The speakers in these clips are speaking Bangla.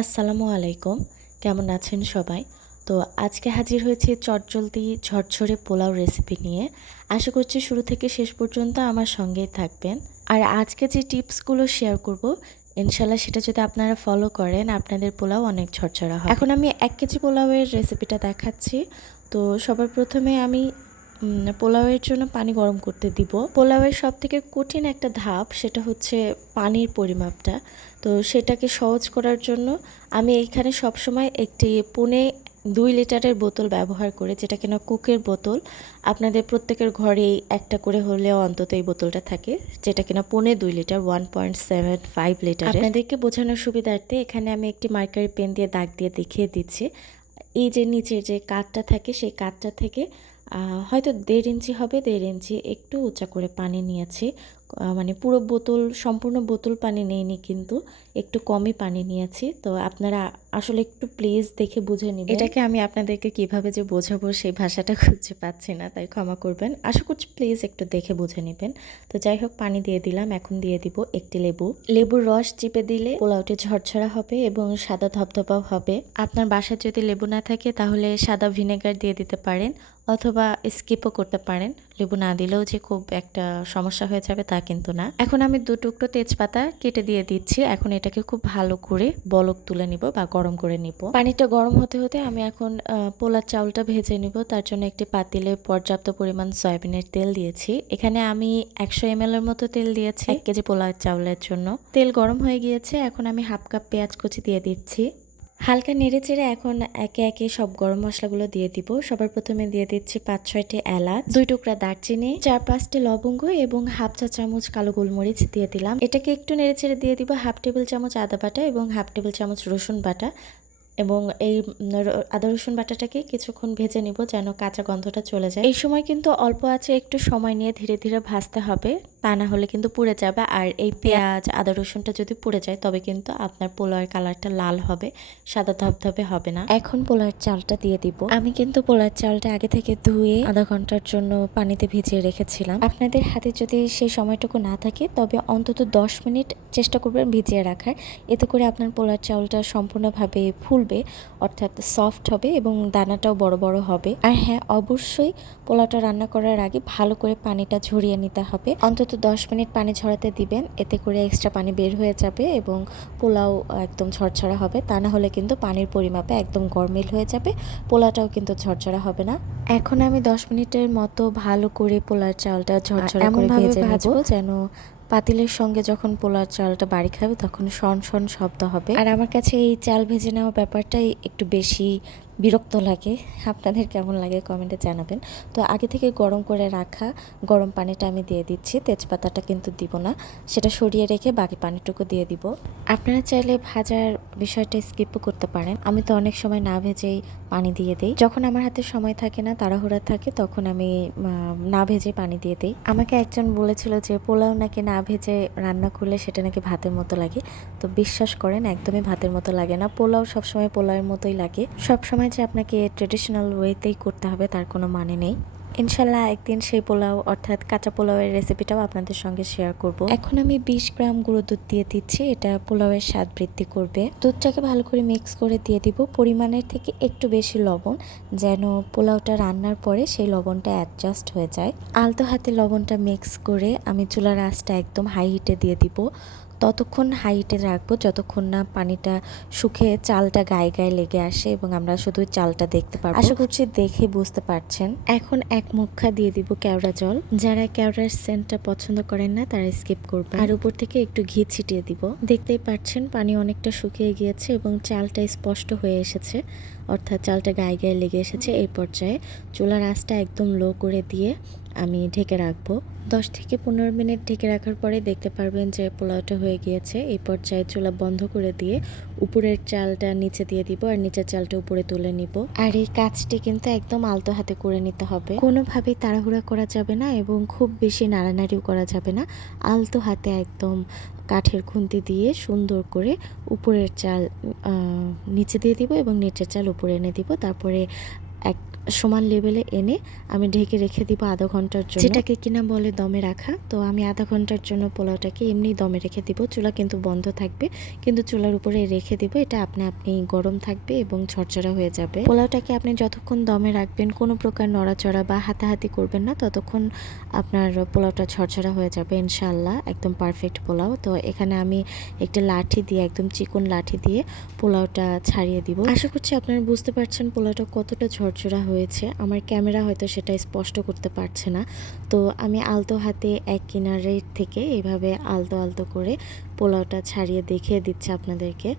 আসসালামু আলাইকুম। কেমন আছেন সবাই? তো আজকে হাজির হয়েছে চটজলদি ঝরঝরে পোলাও রেসিপি নিয়ে। আশা করছি শুরু থেকে শেষ পর্যন্ত আমার সঙ্গেই থাকবেন। আর আজকে যে টিপসগুলো শেয়ার করব ইনশাল্লাহ সেটা যদি আপনারা ফলো করেন, আপনাদের পোলাও অনেক ঝরঝরা হয় এখন আমি এক কেজি পোলাওয়ের রেসিপিটা দেখাচ্ছি। তো সবার প্রথমে আমি পোলাওয়ের জন্য পানি গরম করতে দিব। পোলাওয়ের সব থেকে কঠিন একটা ধাপ সেটা হচ্ছে পানির পরিমাপটা। তো সেটাকে সহজ করার জন্য আমি এখানে সবসময় একটি পুনে দুই লিটারের বোতল ব্যবহার করে, যেটা কিনা কুকের বোতল। আপনাদের প্রত্যেকের ঘরেই একটা করে হলেও অন্তত এই বোতলটা থাকে, যেটা কিনা পৌনে দুই litre one point seven five litre আপনাদেরকে বোঝানোর সুবিধার্থে এখানে আমি একটি মার্কারি পেন দিয়ে দাগ দিয়ে দেখিয়ে দিচ্ছি। এই যে নিচের যে কাঠটা থাকে, সেই কাঠটা থেকে হয়তো দেড় ইঞ্চি হবে, দেড় ইঞ্চি একটু উঁচা করে পানি নিয়েছি। মানে পুরো বোতল, সম্পূর্ণ বোতল পানি নেইনি কিন্তু, একটু কমই পানি নিয়েছি। তো আপনারা আসলে একটু প্লিজ দেখে বুঝে নেবেন। এটাকে আমি আপনাদেরকে কীভাবে যে বোঝাবো সেই ভাষাটা খুঁজে পাচ্ছি না, তাই ক্ষমা করবেন। আশা করছি প্লিজ একটু দেখে বুঝে নেবেন। তো যাই হোক, পানি দিয়ে দিলাম, এখন দিয়ে দিব একটি লেবু। লেবুর রস চিপে দিলে পোলাওটি ঝরঝরা হবে এবং সাদা ধপধপাও হবে। আপনার বাসায় যদি লেবু না থাকে, তাহলে সাদা ভিনেগার দিয়ে দিতে পারেন অথবা স্কিপও করতে পারেন। লেবু না দিলেও যে খুব একটা সমস্যা হয়ে যাবে তা কিন্তু না। এখন আমি দু টুকরো তেজপাতা কেটে দিয়ে দিচ্ছি। এখন এটাকে খুব ভালো করে বলক তুলে নিব বা গরম করে নিব। পানিটা গরম হতে হতে আমি এখন পোলার চাউলটা ভেজে নিব। তার জন্য একটি পাতিলে পর্যাপ্ত পরিমাণ সয়াবিনের তেল দিয়েছি। এখানে আমি একশো এম এর মতো তেল দিয়েছি। এক কেজি পোলার চাউলের জন্য। তেল গরম হয়ে গিয়েছে। এখন আমি হাফ কাপ পেঁয়াজ কুচি দিয়ে দিচ্ছি। হালকা নেড়ে চেড়ে এখন একে একে সব গরম মশলাগুলো দিয়ে দিব। সবার প্রথমে দিয়ে দিচ্ছি পাঁচ ছয়টি এলাচ, দুই টুকরা দারচিনি, চার পাঁচটি লবঙ্গ এবং হাফ চা চামচ কালো গোলমরিচ দিয়ে দিলাম। এটাকে একটু নেড়ে চেড়ে দিয়ে দিব হাফ টেবিল চামচ আদা বাটা এবং হাফ টেবিল চামচ রসুন বাটা এবং এই আদা রসুন বাটাটাকে কিছুক্ষণ ভেজে নিব যেন কাঁচা গন্ধটা চলে যায়। এই সময় কিন্তু অল্প আছে, একটু সময় নিয়ে ধীরে ধীরে ভাজতে হবে। তা না হলে কিন্তু পুড়ে যাবে। আর এই পেঁয়াজ আদা রসুনটা যদি পুড়ে যায় তবে কিন্তু আপনার পোলাওয়ের কালারটা লাল হবে সাদা ধবধবে হবে না। এখন পোলাওয়ের চালটা দিয়ে দিব। আমি কিন্তু পোলাওয়ের চালটা আগে থেকে ধুয়ে আধা ঘণ্টার জন্য পানিতে ভিজিয়ে রেখেছিলাম। আপনাদের হাতে যদি সেই সময়টুকু না থাকে তবে অন্তত দশ মিনিট চেষ্টা করবেন ভিজিয়ে রাখার। এতে করে আপনার পোলাওয়ের চাউলটা সম্পূর্ণভাবে ফুলবে অর্থাৎ সফট হবে এবং দানাটাও বড় বড় হবে। আর হ্যাঁ অবশ্যই পোলাওটা রান্না করার আগে ভালো করে পানিটা ঝরিয়ে নিতে হবে। অন্তত দশ মিনিট পানি ঝরাতে দিবেন এতে করে এক্সট্রা পানি বের হয়ে যাবে এবং পোলাও একদম ঝরঝরা হবে। তা না হলে কিন্তু পানির পরিমাপে একদম গরমিল হয়ে যাবে পোলাটাও কিন্তু ঝরঝরা হবে না। এখন আমি দশ মিনিটের মতো ভালো করে পোলার চালটা ঝরঝরা করে ভেজে নেব ভাজবো। যেন পাতিলের সঙ্গে যখন পোলার চালটা বাড়ি খাবে তখন শন শন শব্দ হবে। আর আমার কাছে এই চাল ভেজে নেওয়া ব্যাপারটাই একটু বেশি বিরক্ত লাগে। আপনাদের কেমন লাগে কমেন্টে জানাবেন। তো আগে থেকে গরম করে রাখা গরম পানিটা আমি দিয়ে দিচ্ছি। তেজপাতাটা কিন্তু দিব না। সেটা সরিয়ে রেখে বাকি পানিটুকু দিয়ে দিব। আপনারা চাইলে ভাজার বিষয়টা স্কিপও করতে পারেন। আমি তো অনেক সময় না ভেজেই পানি দিয়ে দিই। যখন আমার হাতে সময় থাকে না, তাড়াহুড়া থাকে, তখন আমি না ভেজে পানি দিয়ে দিই। আমাকে একজন বলেছিল যে, পোলাও নাকি না ভেজে রান্না করলে সেটা নাকি ভাতের মতো লাগে? তো বিশ্বাস করেন, একদমই ভাতের মতো লাগে না। পোলাও সবসময় পোলাওয়ের মতোই লাগে। সবসময় যে আপনাকে ট্রেডিশনাল ওয়েতেই করতে হবে, তার কোনো মানে নেই। ইনশাল্লাহ একদিন সেই পোলাও অর্থাৎ কাঁচা পোলাওয়ের রেসিপিটাও আপনাদের সঙ্গে শেয়ার করব। এখন আমি বিশ গ্রাম গুঁড়ো দুধ দিয়ে দিচ্ছি, এটা পোলাওয়ের স্বাদ বৃদ্ধি করবে। দুধটাকে ভালো করে মিক্স করে দিয়ে দিব পরিমাণের থেকে একটু বেশি লবণ, যেন পোলাওটা রান্নার পরে সেই লবণটা অ্যাডজাস্ট হয়ে যায়। আলতো হাতে লবণটা মিক্স করে আমি চুলার আঁচটা একদম হাই হিটে দিয়ে দিব। ততক্ষণ হাইটে রাখব, যতক্ষণ না পানিটা শুকিয়ে চালটা গায়ে গায়ে লেগে আসে এবং আমরা শুধু চালটা দেখতে পারব। আশা করছি দেখে বুঝতে পারছেন। এখন এক মুখা দিয়ে দিব কেওড়া জল। যারা কেওড়ার সেন্টটা পছন্দ করেন না, তারা স্কিপ করবে আর উপর থেকে একটু ঘি ছিটিয়ে দিব। দেখতেই পাচ্ছেন পানি অনেকটা শুকিয়ে গিয়েছে এবং চালটা স্পষ্ট হয়ে এসেছে। অর্থাৎ চালটা গায়ে গায়ে লেগে এসেছে এই পর্যায়ে চুলার আঁচটা একদম লো করে দিয়ে আমি ঢেকে রাখব। দশ থেকে পনেরো মিনিট ঢেকে রাখার পরে দেখতে পারবেন যে পোলাওটা হয়ে গিয়েছে। এই পর্যায়ে চুলা বন্ধ করে দিয়ে উপরের চালটা নিচে দিয়ে দিব আর নিচের চালটা উপরে তুলে নিব। আর এই কাজটি কিন্তু একদম আলতো হাতে করে নিতে হবে। কোনোভাবেই তাড়াহুড়া করা যাবে না এবং খুব বেশি নাড়ানাড়িও করা যাবে না। আলতো হাতে একদম কাঠের খুন্তি দিয়ে সুন্দর করে উপরের চাল নিচে দিয়ে দিব এবং নিচের চাল উপরে এনে দিব। তারপরে এক সমান লেভেলে এনে আমি ঢেকে রেখে দিব আধা ঘণ্টার জন্য। যেটাকে কিনা বলে দমে রাখা। তো আমি আধা ঘণ্টার জন্য পোলাওটাকে এমনি দমে রেখে দিব। চুলা কিন্তু বন্ধ থাকবে। কিন্তু চুলার উপরে রেখে দিব। এটা আপনি আপনি গরম থাকবে এবং ঝরঝরা হয়ে যাবে। পোলাওটাকে আপনি যতক্ষণ দমে রাখবেন, কোনো প্রকার নড়াচড়া বা হাতাহাতি করবেন না। ততক্ষণ আপনার পোলাওটা ঝরঝরা হয়ে যাবে ইনশাল্লাহ একদম পারফেক্ট পোলাও। তো এখানে আমি একটা লাঠি দিয়ে, একদম চিকন লাঠি দিয়ে পোলাওটা ছাড়িয়ে দিব। আশা করছি আপনারা বুঝতে পারছেন পোলাওটা কতটা ঝরঝরা হয়েছে। আমার ক্যামেরা হয়তো সেটা স্পষ্ট করতে পারছে না। তো আমি আলতো হাতে এক কিনারের থেকে এভাবে আলতো আলতো করে পোলাওটা ছাড়িয়ে দেখিয়ে দিচ্ছে আপনাদেরকে।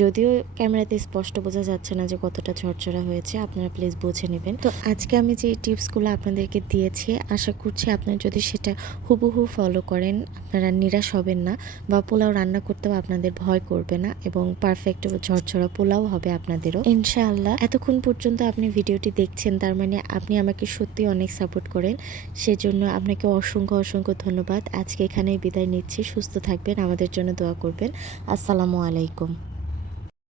যদিও ক্যামেরাতে স্পষ্ট বোঝা যাচ্ছে না যে কতটা ঝরঝরা হয়েছে, আপনারা প্লিজ বুঝে নেবেন। তো আজকে আমি যে টিপসগুলো আপনাদেরকে দিয়েছি, আশা করছি আপনারা যদি সেটা হুবহু ফলো করেন, আপনারা নিরাশ হবেন না বা পোলাও রান্না করতেও আপনাদের ভয় করবে না এবং পারফেক্ট ঝরঝরা পোলাও হবে আপনাদেরও। ইনশাআল্লাহ। এতক্ষণ পর্যন্ত আপনি ভিডিওটি দেখছেন তার মানে আপনি আমাকে সত্যি অনেক সাপোর্ট করেন। সেজন্য আপনাকে অসংখ্য অসংখ্য ধন্যবাদ। আজকে এখানেই বিদায় নিচ্ছি। সুস্থ থাকবেন, আমাদের জন্য দোয়া করবেন। আসসালামু আলাইকুম।